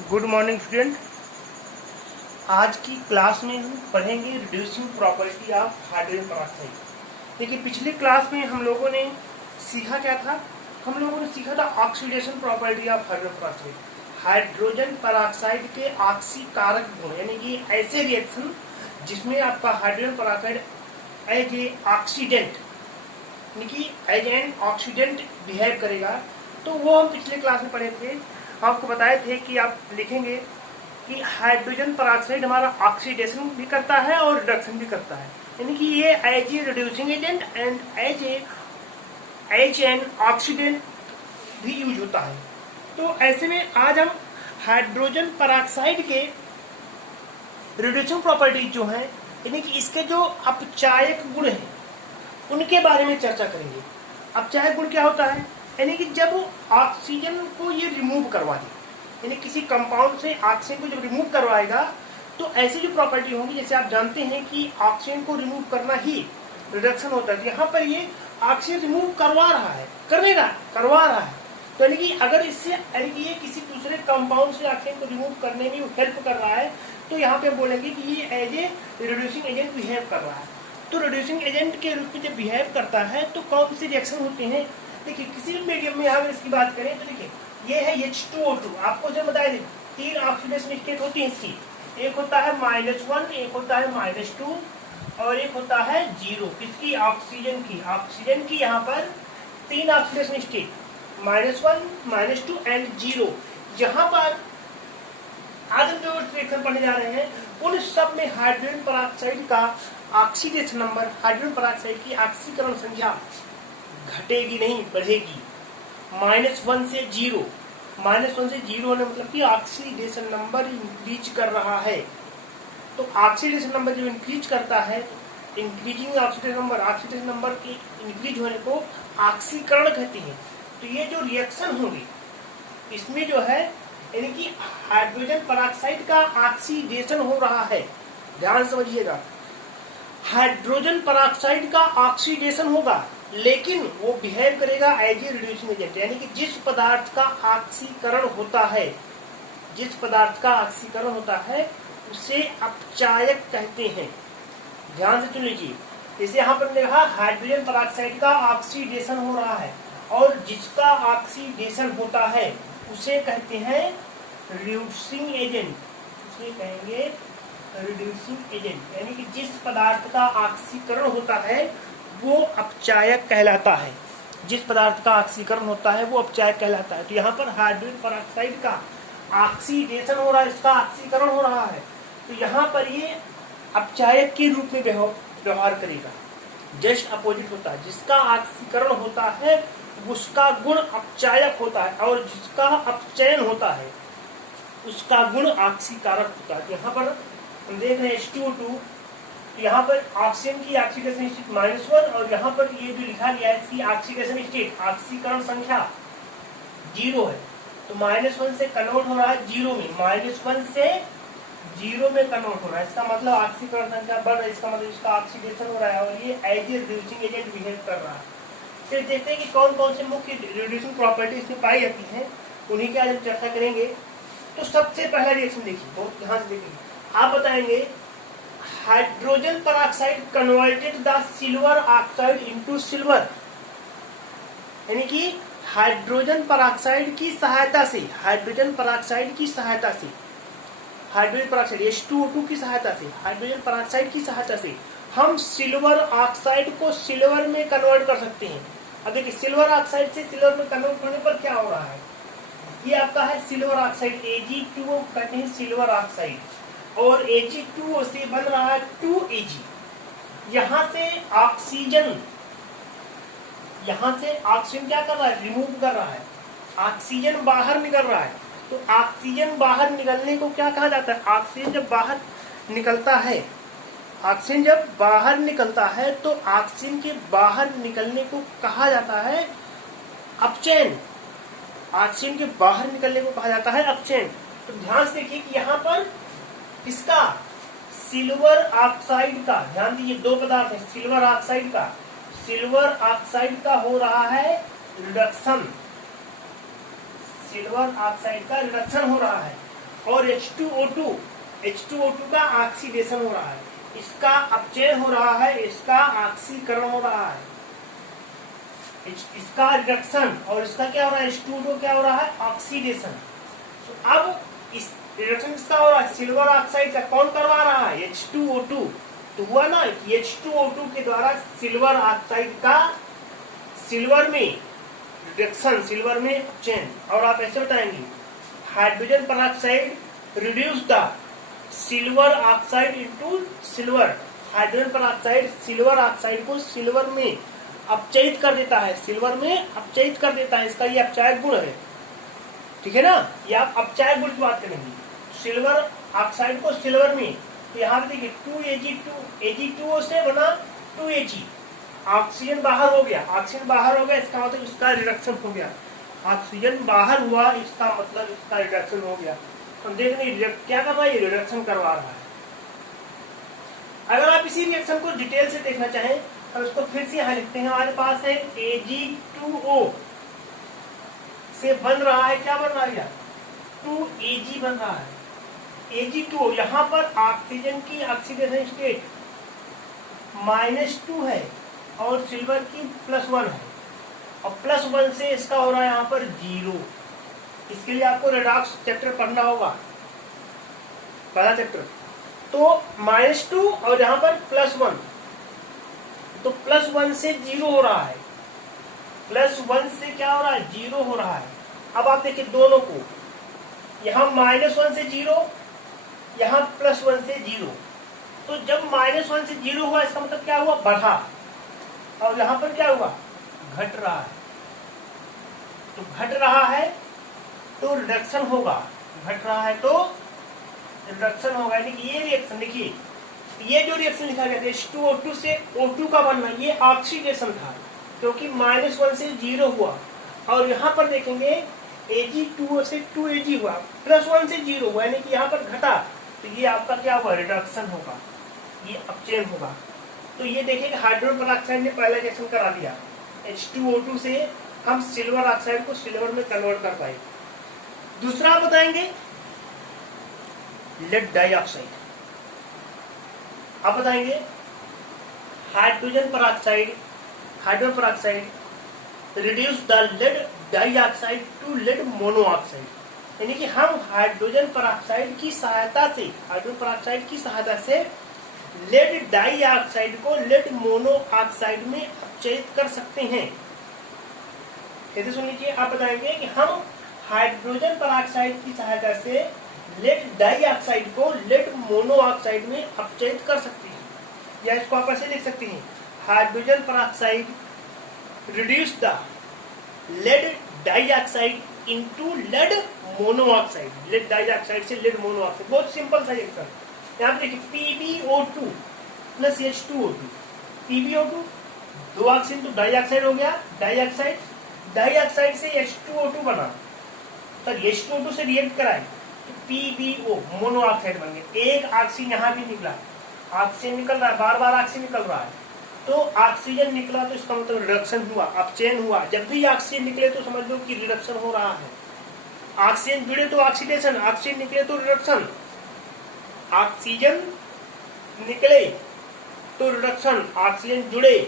Good morning student. आज की class में हम पढ़ेंगे reducing property of hydrogen peroxide. देखिए, पिछली क्लास में हम लोगों ने सीखा क्या था। हम लोगों ने सीखा था oxidation property of hydrogen peroxide. Hydrogen peroxide के ऑक्सीकारक गुण, यानी कि ऐसे रिएक्शन जिसमें आपका hydrogen peroxide as a oxidant, यानी कि एज एन ऑक्सीडेंट बिहेव करेगा। तो वो हम पिछले क्लास में पढ़े थे। आपको बताए थे कि आप लिखेंगे कि हाइड्रोजन पेरोक्साइड हमारा ऑक्सीडेशन भी करता है और रिडक्शन भी करता है, यानी कि ये as a reducing agent and as an oxidant भी यूज होता है। तो ऐसे में आज हम हाइड्रोजन पेरोक्साइड के रिड्यूसिंग प्रॉपर्टीज जो हैं, यानी कि इसके जो अपचायक गुण हैं उनके बारे में चर्चा करेंगे। अपचायक गुण क्या होता है, यानी कि जब ऑक्सीजन को ये रिमूव करवा दे, यानी किसी कंपाउंड से ऑक्सीजन को जब रिमूव करवाएगा तो ऐसी जो प्रॉपर्टी होंगी, जैसे आप जानते हैं कि ऑक्सीजन को रिमूव करना ही रिडक्शन होता है। यहाँ पर ये ऑक्सीजन रिमूव करवा रहा है, करवा रहा है। तो यानी कि अगर इससे ये किसी दूसरे कंपाउंड से ऑक्सीजन को रिमूव करने में हेल्प कर रहा है, तो यहाँ पे बोलेंगे कि ये as a reducing agent behave कर रहा है। तो रिड्यूसिंग एजेंट के रूप में जब बिहेव करता है तो कौन सी रिएक्शन होती है। देखिए, किसी भी मीडियम में हम इसकी बात करें तो देखिए, ये है H2O2। आपको जो बताया था, 3 ऑक्सीडेशन स्टेट होती है इसकी। एक होता है -1, एक होता है -2 और एक होता है 0। किसकी? ऑक्सीजन की यहाँ पर 3 ऑक्सीडेशन स्टेट, -1, -2 एंड 0। यहाँ पर आज हम जो रिएक्शन पढ़ने जा रहे हैं उन सब में हाइड्रोजन पेरोक्साइड का ऑक्सीडेशन नंबर, हाइड्रोजन पेरोक्साइड की ऑक्सीकरण संख्या घटेगी नहीं, बढ़ेगी। -1 से 0 होने मतलब कि ऑक्सीडेशन नंबर इंक्रीज कर रहा है। तो ऑक्सीडेशन नंबर जब इंक्रीज करता है, इंक्रीजिंग ऑक्सीडेशन नंबर के इंक्रीज होने को ऑक्सीकरण कहते हैं। तो ये जो रिएक्शन होगी इसमें जो है, यानी कि हाइड्रोजन पेरोक्साइड का ऑक्सीडेशन हो रहा है। ध्यान समझिएगा, हाइड्रोजन पेरोक्साइड का ऑक्सीडेशन होगा, लेकिन वो बिहेव करेगा एज ए रिड्यूसिंग एजेंट, यानी कि जिस पदार्थ का ऑक्सीकरण होता है उसे अपचायक कहते हैं। ध्यान से सुन लीजिए। जैसे यहाँ पर लिखा हाइड्रोजन पेरोक्साइड का ऑक्सीडेशन हो रहा है, और जिसका ऑक्सीडेशन होता है उसे कहते हैं रिड्यूसिंग एजेंट। उसे कहेंगे रिड्यूसिंग एजेंट, यानी कि जिस पदार्थ का ऑक्सीकरण होता है वो अपचायक कहलाता है। जिस पदार्थ का ऑक्सीकरण होता है वो अपचायक कहलाता है। तो यहाँ पर हाइड्रोजन पेरोक्साइड का ऑक्सीडेशन हो रहा है, इसका ऑक्सीकरण हो रहा है, तो यहाँ पर ये अपचायक के रूप में व्यवहार करेगा। जस्ट अपोजिट होता है, जिसका ऑक्सीकरण होता है उसका गुण अपचायक होता है, और जिसका अपचयन होता है उसका गुण ऑक्सीकारक होता है। यहाँ पर हम देख रहे हैं H2O2, यहाँ पर ऑक्सीजन की ऑक्सीडेशन स्टेट -1, और यहाँ पर ये जो लिखा गया है इसकी ऑक्सीडेशन स्टेट, ऑक्सीकरण संख्या 0 है। तो -1 से कन्वर्ट हो रहा है 0 में, -1 से 0 में कन्वर्ट हो रहा है। इसका मतलब ऑक्सीकरण संख्या बढ़ रहा है, इसका मतलब इसका ऑक्सीडेशन हो रहा है और ये as a reducing agent behave कर रहा है। फिर देखते हैं कि कौन कौन से मुख्य रिड्यूसिंग प्रॉपर्टी इसमें पाई जाती है, उन्हीं की आज हम चर्चा करेंगे। तो सबसे पहला रिएक्शन देखिए, बहुत ध्यान से देखिए। आप बताएंगे hydrogen peroxide converted the silver oxide into silver, यानी कि हाइड्रोजन पेरोक्साइड की सहायता से हाइड्रोजन पेरोक्साइड H2O2 की सहायता से, हाइड्रोजन पेरोक्साइड की सहायता से हम सिल्वर ऑक्साइड को सिल्वर में कन्वर्ट कर सकते हैं। अब देखिए, सिल्वर ऑक्साइड से सिल्वर में कन्वर्ट होने पर क्या हो रहा है, ये आपका है सिल्वर ऑक्साइड, Ag2O कहते हैं सिल्वर ऑक्साइड, और Ag2O से बन रहा है 2Ag। यहाँ से ऑक्सीजन क्या कर रहा है, रिमूव कर रहा है, ऑक्सीजन बाहर निकल रहा है। तो ऑक्सीजन बाहर निकलने को क्या कहा जाता है, ऑक्सीजन जब बाहर निकलता है तो ऑक्सीजन के बाहर निकलने को कहा जाता है अपचयन। ऑक्सीजन के बाहर निकलने को कहा जाता है अपचयन। तो ध्यान से देखिए कि यहाँ पर इसका सिल्वर ऑक्साइड का, ध्यान दीजिए, 2 पदार्थ है, सिल्वर ऑक्साइड का हो रहा है रिडक्शन, हो रहा है, और H2O2 का ऑक्सीडेशन हो रहा है, इसका अपचयन हो रहा है, इसका ऑक्सीकरण हो रहा है, इसका रिडक्शन, और इसका क्या हो रहा है, H2O2 क्या हो रहा है, ऑक्सीडेशन। तो अब इस रिडक्शन किसका हो रहा है, सिल्वर ऑक्साइड का। कौन करवा रहा है, H2O2। तो हुआ ना कि H2O2 के द्वारा सिल्वर ऑक्साइड का सिल्वर में रिडक्शन, सिल्वर में अपचयन। और आप ऐसे बताएंगे, hydrogen peroxide reduce the silver oxide into silver. Hydrogen peroxide silver oxide को सिल्वर में अपचयित कर देता है, सिल्वर में अपचयित कर देता है, इसका ये अपचायक गुण है, ठीक है ना। ये आप अपचायक गुण की बात करेंगे, सिल्वर ऑक्साइड को सिल्वर में। तो यहाँ पे देखिए 2Ag2 से बना 2Ag, ऑक्सीजन बाहर हो गया, ऑक्सीजन बाहर हो गया, इसका मतलब इसका रिडक्शन हो गया। ऑक्सीजन बाहर हुआ, इसका मतलब इसका रिडक्शन हो गया। हम देख रहे हैं क्या कर रहा है, ये रिडक्शन करवा रहा है। अगर आप इसी रिएक्शन को डिटेल से देखना चाहें तो उसको फिर से यहाँ लिखते हैं। हमारे पास है Ag2O से बन रहा है, क्या बन रहा है, 2Ag बन रहा है। Ag2O, यहाँ पर ऑक्सीजन की ऑक्सीडेशन स्टेट -2 है और सिल्वर की +1 है, और +1 से इसका हो रहा है यहाँ पर 0। इसके लिए आपको रेडॉक्स चैप्टर पढ़ना होगा, पहला चैप्टर। तो -2 और यहाँ पर +1, तो +1 से 0 हो रहा है, +1 से क्या हो रहा है, 0 हो रहा है। अब आप देखिए दोनों को, यहाँ -1 से 0, यहाँ +1 से 0। तो जब -1 से 0 हुआ, इसका मतलब क्या हुआ, बढ़ा, और यहाँ पर क्या हुआ, घट रहा है। तो घट रहा है तो रिडक्शन होगा, घट रहा है तो रिडक्शन होगा। यानी कि ये रिएक्शन देखिए, ये जो रिएक्शन लिखा गया था H2O2 से O2 का बनना, ये ऑक्सीडेशन था, क्योंकि -1 से 0 हुआ। और यहाँ पर देखेंगे Ag2O से 2Ag हुआ, +1 से 0 हुआ, यानी कि यहाँ पर घटा, तो ये आपका क्या हुआ, रिडक्शन होगा, ये अपचयन होगा। तो ये देखिए कि हाइड्रोजन पेरोक्साइड ने पहला रिएक्शन करा दिया, H2O2 से हम सिल्वर ऑक्साइड को सिल्वर में कन्वर्ट कर पाए। दूसरा आप बताएंगे लेड डाइऑक्साइड। आप बताएंगे hydrogen peroxide reduce the lead dioxide to lead monoxide. यानी कि हम हाइड्रोजन पेरोक्साइड की सहायता से लेड डाइऑक्साइड को लेड मोनोऑक्साइड में अपचयित कर सकते हैं। कैसे सुन लीजिए, आप बताएंगे कि हम हाइड्रोजन पेरोक्साइड की सहायता से लेड डाइऑक्साइड को लेड मोनोऑक्साइड में अपचयित कर सकते हैं। या इसको आप ऐसे लिख सकते हैं, hydrogen peroxide reduce the lead dioxide into lead monoxide. Lead dioxide से लेड मोनोऑक्साइड, बहुत सिंपल सा रिएक्शन। यहाँ पे देखिए PbO2 प्लस H2O2, PbO2 दो ऑक्सीजन तो डाइऑक्साइड हो गया, डाइऑक्साइड से H2O2 बना, सर H2O2 से रिएक्ट कराए तो PbO मोनोऑक्साइड बन गया। एक ऑक्सीजन यहाँ भी निकला, ऑक्सीजन निकल रहा है, बार बार ऑक्सीजन निकल रहा है, तो ऑक्सीजन निकला तो इसका मतलब रिडक्शन हुआ, अपचयन हुआ। जब भी ऑक्सीजन निकले तो समझ लो कि रिडक्शन हो रहा है। ऑक्सीजन जुड़े तो ऑक्सीडेशन, ऑक्सीजन निकले तो रिडक्शन, ऑक्सीजन निकले तो रिडक्शन, ऑक्सीजन जुड़े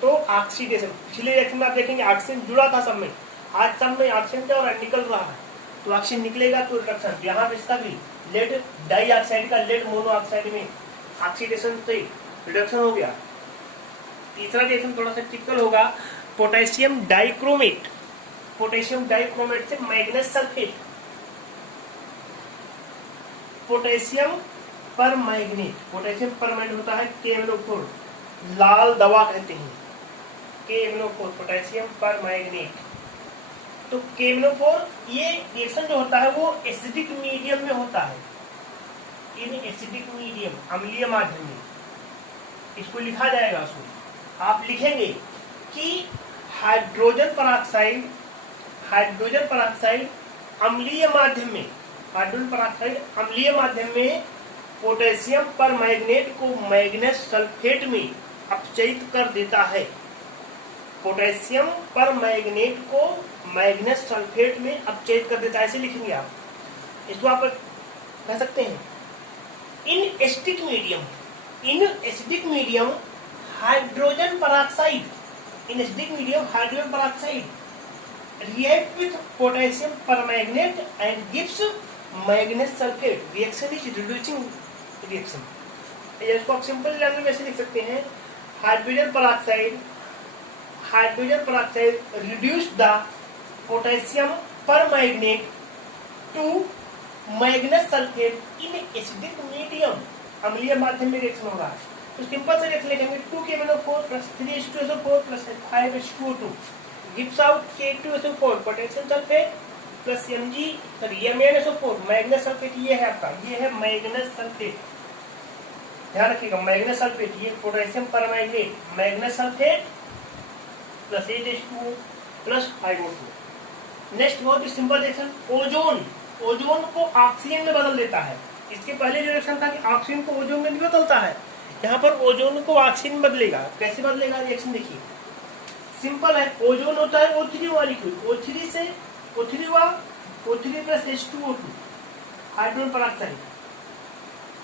तो ऑक्सीडेशन। पिछले रिएक्शन में आप देखेंगे ऑक्सीजन जुड़ा था सब में, आज सब में ऑक्सीजन क्या हो रहा है, निकल रहा है, तो ऑक्सीजन निकलेगा तो रिडक्शन। यहाँ पे इसका भी लेड डाइऑक्साइड का लेड मोनोऑक्साइड में ऑक्सीडेशन से रिडक्शन हो गया। तीसरा रिएक्शन थोड़ा सा टिपिकल होगा, पोटेशियम डाइक्रोमेट से मैग्नीज सल्फेट। पोटेशियम परमैंगनेट होता है KMnO4, लाल दवा कहते हैं KMnO4, पोटेशियम परमैंगनेट। तो KMnO4 ये रिएक्शन जो होता है वो एसिडिक मीडियम में होता है, इन एसिडिक मीडियम, अम्लीय माध्यम में। इसको लिखा जाएगा, उसमें आप लिखेंगे कि हाइड्रोजन पेरोक्साइड अम्लीय माध्यम में पोटेशियम परमैंगनेट को मैग्नीज सल्फेट में अपचयित कर देता है। पोटेशियम परमैंगनेट को मैग्नीज सल्फेट में अपचयित कर देता है, ऐसे लिखेंगे आप। इसको आप कह सकते हैं in acidic medium hydrogen peroxide, in acidic medium hydrogen peroxide react with potassium permanganate and gives manganese sulfate. Reaction is reducing reaction. इसको आप सिंपल लैंग्वेज में ऐसे लिख सकते हैं, hydrogen peroxide reduce the potassium permanganate to manganese sulfate in acidic medium. अम्लीय माध्यम में रिएक्शन होगा। तो सिंपल से रिएक्शन लिखेंगे 2KMnO4 plus 3H2SO4 plus 5H2O2 gives out K2SO4 potassium sulfate plus MnSO4 मैग्नेस sulphate. ये है आपका, ये है मैग्नेस सल्फेट, ध्यान रखिएगा मैग्नेस सल्फेट, ये potassium permanganate मैग्नेस sulphate plus H2O plus I2O2। Next बहुत ही सिंपल रिएक्शन, ओजोन को ऑक्सीजन में बदल देता है। इसके पहले जो रिएक्शन था कि ऑक्सीजन को ओजोन में नहीं बदलता है, यहाँ पर ओजोन को ऑक्सीजन में बदलेगा। कैसे बदलेगा रिएक्शन देखिए, सिंपल है। ओजोन होता है O3 वाला लिक्विड, O3 से O3 हुआ, O3 plus H2O2 hydrogen peroxide.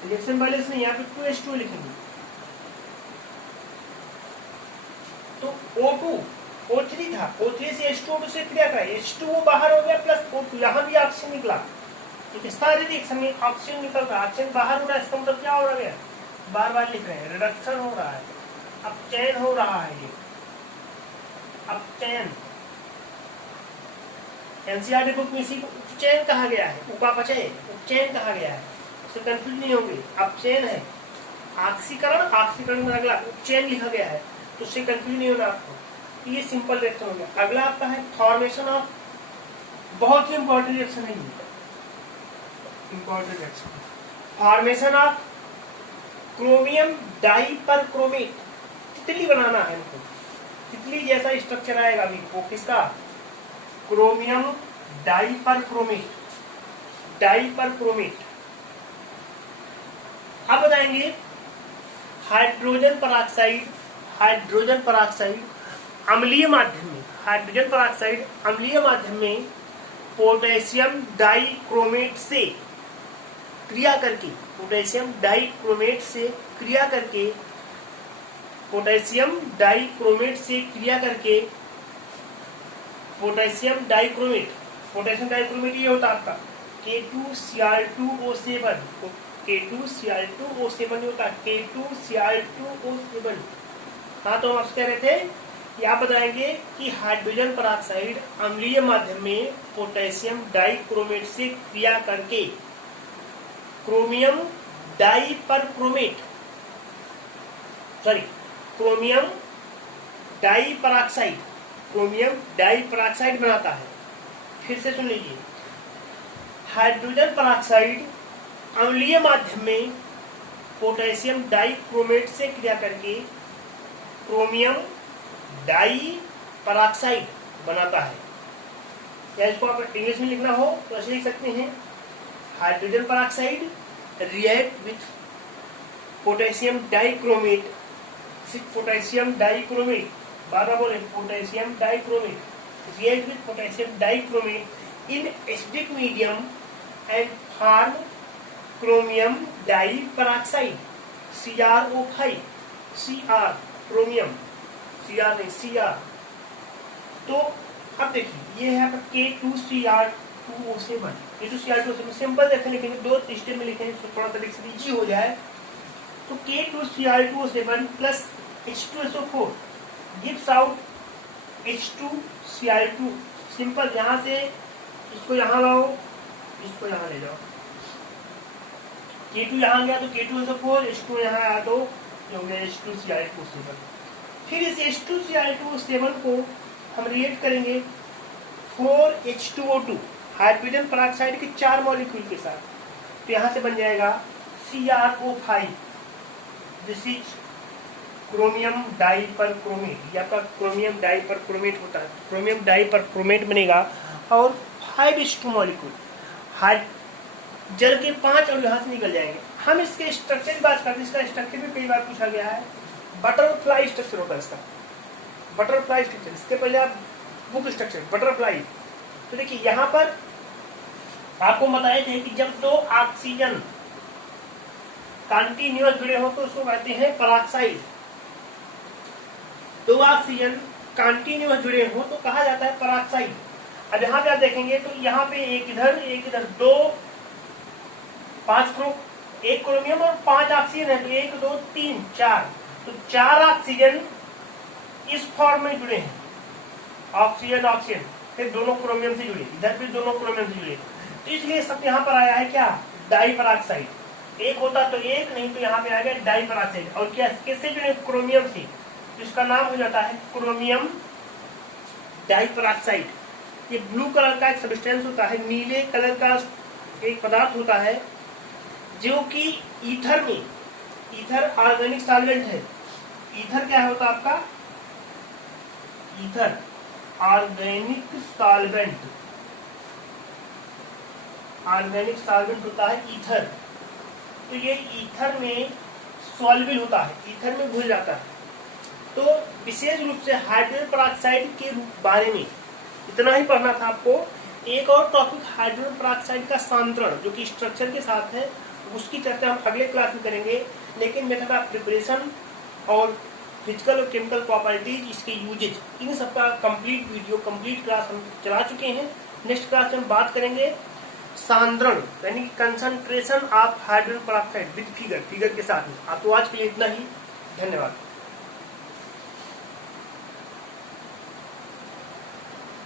Reaction balance में यहाँ पे 2H2 लिखेंगे, तो O3 था, O3 से H2O2 से क्रिया कराई, H2O बाहर हो गया प्लस O2, यहाँ भी ऑक्सीजन निकला। तो इस सारे रिएक्शन में ऑक्सीजन निकल रहा है, ऑक्सीजन बाहर हो रहा है, इसका मतलब क्या हो रहा है, बार बार लिख रहे हैं, रिडक्शन हो रहा है, अपचयन हो रहा है। ये अपचयन एनसीईआरटी बुक में इसी को उपचयन कहा गया है, उपापचय उपचयन कहा गया है, उससे कंफ्यूज नहीं होंगे। अपचयन है ऑक्सीकरण में अगला उपचयन लिखा गया है, तो उससे कंफ्यूज नहीं होना आपको। ये सिंपल रिएक्शन हो गया। अगला आपका है फॉर्मेशन ऑफ, बहुत ही इंपॉर्टेंट रिएक्शन है ये, important reaction, formation of chromium diperchromate. तितली बनाना है इनको, तितली जैसा स्ट्रक्चर आएगा अभी वो किसका, क्रोमियम डाइपरक्रोमेट। अब बताएंगे हाइड्रोजन पराक्साइड अम्लीय माध्यम में, हाइड्रोजन पराक्साइड अम्लीय माध्यम में पोटेशियम डाइक्रोमेट से क्रिया करके, पोटेशियम डाइक्रोमेट से क्रिया करके पोटेशियम डाइक्रोमेट ये होता है आपका K2Cr2O7, K2Cr2O7 होता है, K2Cr2O7। हाँ, तो हम आपसे कह रहे थे कि आप बताएंगे कि हाइड्रोजन पराक्साइड अम्लीय माध्यम में पोटेशियम डाइक्रोमेट से क्रिया करके क्रोमियम डाइपरक्रोमेट क्रोमियम डाइपरऑक्साइड बनाता है। फिर से सुन लीजिए, हाइड्रोजन पराक्साइड अम्लीय माध्यम में पोटेशियम डाइक्रोमेट से क्रिया करके क्रोमियम डाइपरऑक्साइड बनाता है। या इसको आप इंग्लिश में लिखना हो तो ऐसे लिख सकते हैं, hydrogen peroxide react with potassium dichromate, बार बार बोले potassium dichromate, react with potassium dichromate in acidic medium and form chromium diperoxide CrO5, Cr chromium, Cr नहीं Cr। तो अब देखिए ये है आपका K2Cr2O7, K2Cr2O7 सिंपल ऐसे लिखेंगे, दो स्टेप में लिखेंगे तो थोड़ा सा लिखना इजी हो जाए। तो K2Cr2O7 plus H2SO4 gives out H2Cl2। Simple, यहाँ से इसको यहाँ लाओ, इसको यहाँ ले जाओ, K2 यहाँ गया तो K2SO4, H2 यहाँ आया तो हो गया H2Cl2O7। फिर इस H2Cl2O7 को हम रिएक्ट करेंगे 4H2O2 हाइड्रोजन पराक्साइड के 4 मॉलिक्यूल के साथ, तो यहाँ से बन जाएगा CrO5, दिस इज क्रोमियम डाइपरक्रोमेट। ये आपका क्रोमियम डाइपरक्रोमेट होता है, क्रोमियम डाइपरक्रोमेट बनेगा और 5H2 मॉलिक्यूल जल के 5 और यहाँ से निकल जाएंगे। हम इसके स्ट्रक्चर की बात करते हैं, इसका स्ट्रक्चर भी कई बार पूछा गया है, बटरफ्लाई स्ट्रक्चर होता है इसका, बटरफ्लाई स्ट्रक्चर। इसके पहले आप बुक स्ट्रक्चर बटरफ्लाई, तो देखिए यहाँ पर आपको बताए थे कि जब दो ऑक्सीजन कंटिन्यूअस जुड़े हो तो उसको कहते हैं पराक्साइड। दो ऑक्सीजन कंटिन्यूअस जुड़े हो तो कहा जाता है पराक्साइड। अब यहाँ पे आप देखेंगे तो यहाँ पे एक इधर दो, एक क्रोमियम और 5 ऑक्सीजन है, तो 1 2 3 4, तो 4 ऑक्सीजन इस फॉर्म में जुड़े हैं, ऑक्सीजन ऑक्सीजन, फिर दोनों क्रोमियम से जुड़े, इधर भी दोनों क्रोमियम से जुड़े, तो इसलिए सब यहाँ पर आया है क्या, डाई पराक्साइड। एक होता तो एक, नहीं तो यहाँ पे आ गया डाई पराक्साइड। और क्या किससे जुड़े, क्रोमियम से, तो इसका नाम हो जाता है क्रोमियम डाई पराक्साइड। ये ब्लू कलर का एक सब्सटेंस होता है, नीले कलर का एक पदार्थ होता है जो कि ईथर में, ईथर ऑर्गेनिक सॉल्वेंट है। ईथर क्या होता है आपका, ether organic solvent, organic solvent होता है ईथर। तो ये ईथर में सॉल्युबल होता है, ईथर में घुल जाता है। तो विशेष रूप से हाइड्रोजन पेरोक्साइड के बारे में इतना ही पढ़ना था आपको। एक और टॉपिक हाइड्रोजन पेरोक्साइड का सांद्रण, जो कि स्ट्रक्चर के साथ है, उसकी चर्चा हम अगले क्लास में करेंगे। लेकिन मेथड ऑफ प्रिपरेशन और फिजिकल और केमिकल प्रॉपर्टीज, इसके यूजेज, इन सबका कंप्लीट वीडियो, कंप्लीट क्लास हम चला चुके हैं। नेक्स्ट क्लास में हम बात करेंगे सांद्रण, यानी कि concentration of hydrogen peroxide with figure के साथ में। तो आज के लिए इतना ही, धन्यवाद।